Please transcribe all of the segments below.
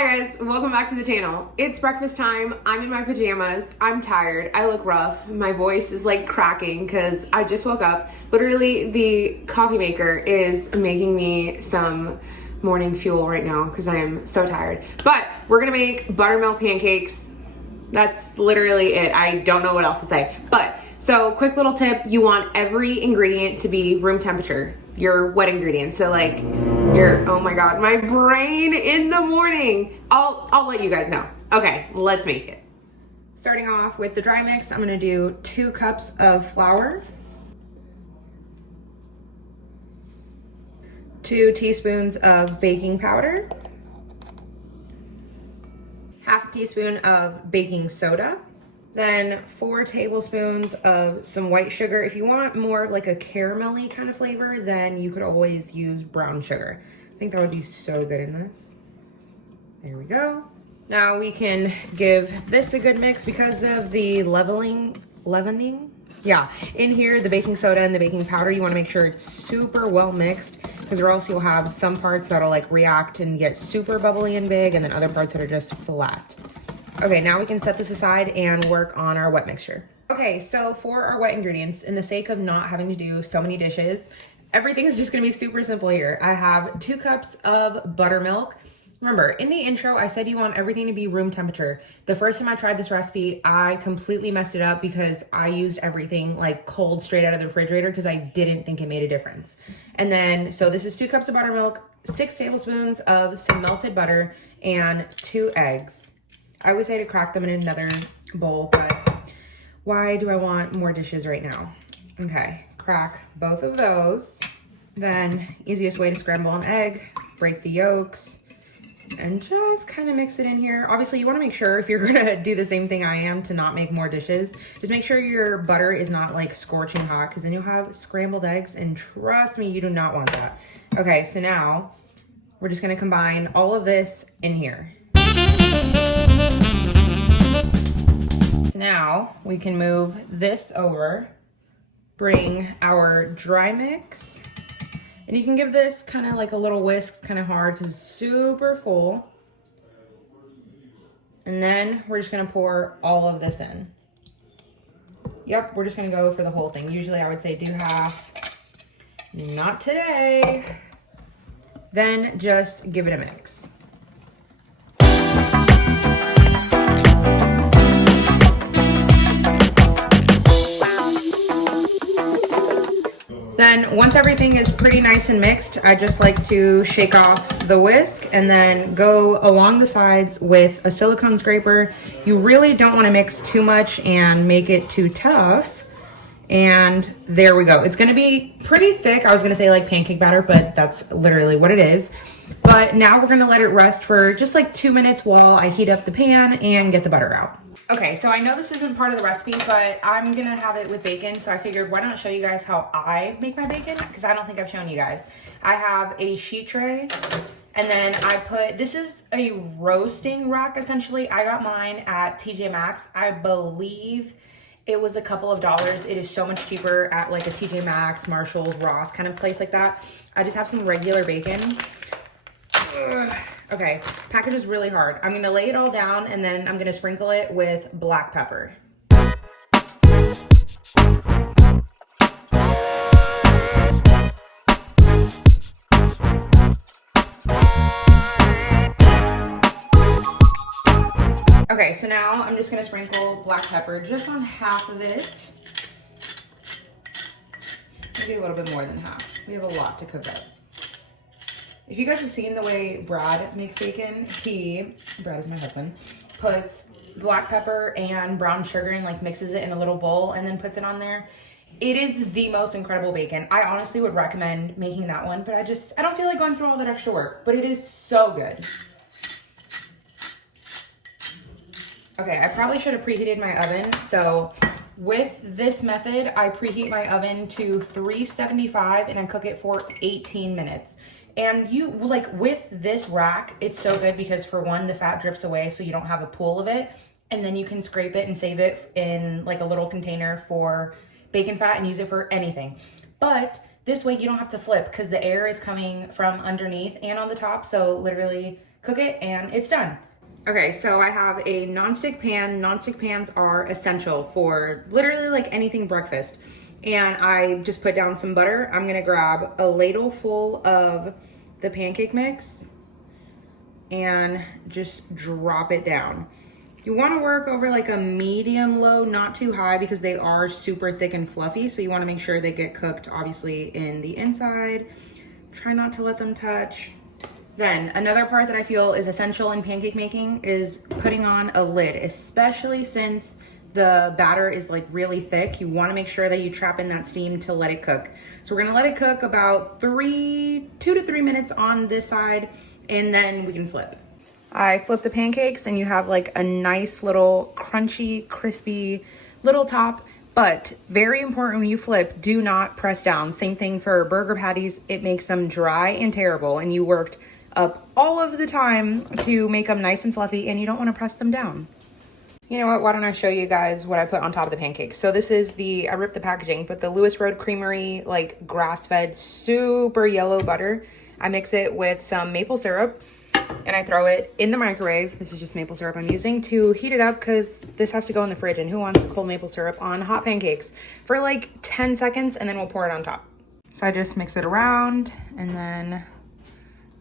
Hi guys, welcome back to the channel. It's breakfast time. I'm in my pajamas. I'm tired. I look rough. My voice is like cracking because I just woke up. Literally, the coffee maker is making me some morning fuel right now because I am so tired. But we're gonna make buttermilk pancakes. That's literally it. I don't know what else to say. But so quick little tip, you want every ingredient to be room temperature. Your wet ingredients. So like oh my God, my brain in the morning. I'll let you guys know. Okay, let's make it. Starting off with the dry mix, I'm gonna do 2 cups of flour, 2 teaspoons of baking powder, half a teaspoon of baking soda, then 4 tablespoons of some white sugar. If you want more like a caramelly kind of flavor, then you could always use brown sugar. I think that would be so good in this. There we go. Now we can give this a good mix because of the leavening. Yeah, in here, the baking soda and the baking powder, you wanna make sure it's super well mixed because or else you'll have some parts that'll like react and get super bubbly and big and then other parts that are just flat. Okay, now we can set this aside and work on our wet mixture. Okay, so for our wet ingredients, in the sake of not having to do so many dishes, everything is just gonna be super simple here. I have 2 cups of buttermilk. Remember, in the intro, I said you want everything to be room temperature. The first time I tried this recipe, I completely messed it up because I used everything like cold straight out of the refrigerator because I didn't think it made a difference. And then, so this is 2 cups of buttermilk, 6 tablespoons of some melted butter, and 2 eggs. I always say to crack them in another bowl, but why do I want more dishes right now? Okay, crack both of those. Then easiest way to scramble an egg, break the yolks, and just kind of mix it in here. Obviously you wanna make sure if you're gonna do the same thing I am to not make more dishes, just make sure your butter is not like scorching hot because then you'll have scrambled eggs and trust me, you do not want that. Okay, so now we're just gonna combine all of this in here. So now we can move this over, bring our dry mix, and you can give this kind of like a little whisk. It's kind of hard because it's super full. And then we're just gonna pour all of this in. Yep, we're just gonna go for the whole thing. Usually I would say do half, not today. Then just give it a mix. Then once everything is pretty nice and mixed, I just like to shake off the whisk and then go along the sides with a silicone scraper. You really don't want to mix too much and make it too tough. And there we go. It's gonna be pretty thick. I was gonna say like pancake batter, but that's literally what it is. But now we're gonna let it rest for just like 2 minutes while I heat up the pan and get the butter out. Okay, so I know this isn't part of the recipe, but I'm gonna have it with bacon, so I figured why not show you guys how I make my bacon, because I don't think I've shown you guys. I have a sheet tray, and then this is a roasting rack, essentially. I got mine at TJ Maxx. I believe it was a couple of dollars. It is so much cheaper at like a TJ Maxx, Marshall's, Ross kind of place like that. I just have some regular bacon. Ugh. Okay, package is really hard. I'm gonna lay it all down and then I'm gonna sprinkle it with black pepper. Okay, so now I'm just gonna sprinkle black pepper just on half of it. Maybe a little bit more than half. We have a lot to cook up. If you guys have seen the way Brad makes bacon, Brad is my husband, puts black pepper and brown sugar and like mixes it in a little bowl and then puts it on there. It is the most incredible bacon. I honestly would recommend making that one, but I don't feel like going through all that extra work, but it is so good. Okay, I probably should have preheated my oven. So with this method, I preheat my oven to 375 and I cook it for 18 minutes. And you, like with this rack, it's so good because for one, the fat drips away so you don't have a pool of it. And then you can scrape it and save it in like a little container for bacon fat and use it for anything. But this way you don't have to flip because the air is coming from underneath and on the top. So literally cook it, and it's done. Okay, so I have a nonstick pan. Nonstick pans are essential for literally like anything breakfast. And I just put down some butter. I'm gonna grab a ladle full of the pancake mix and just drop it down. You wanna work over like a medium low, not too high, because they are super thick and fluffy. So you wanna make sure they get cooked obviously in the inside. Try not to let them touch. Then another part that I feel is essential in pancake making is putting on a lid, especially since the batter is like really thick. You want to make sure that you trap in that steam to let it cook. So we're gonna let it cook about 2 to 3 minutes on this side, and then we can flip. I flip the pancakes and you have like a nice little crunchy, crispy little top. But very important when you flip, do not press down. Same thing for burger patties. It makes them dry and terrible, and you worked up all of the time to make them nice and fluffy, and you don't want to press them down. You know what, why don't I show you guys what I put on top of the pancakes. So this is I ripped the packaging, but the Lewis Road Creamery, like grass-fed, super yellow butter. I mix it with some maple syrup, and I throw it in the microwave. This is just maple syrup I'm using to heat it up, because this has to go in the fridge, and who wants cold maple syrup on hot pancakes? For like 10 seconds, and then we'll pour it on top. So I just mix it around, and then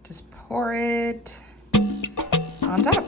just pour it on top.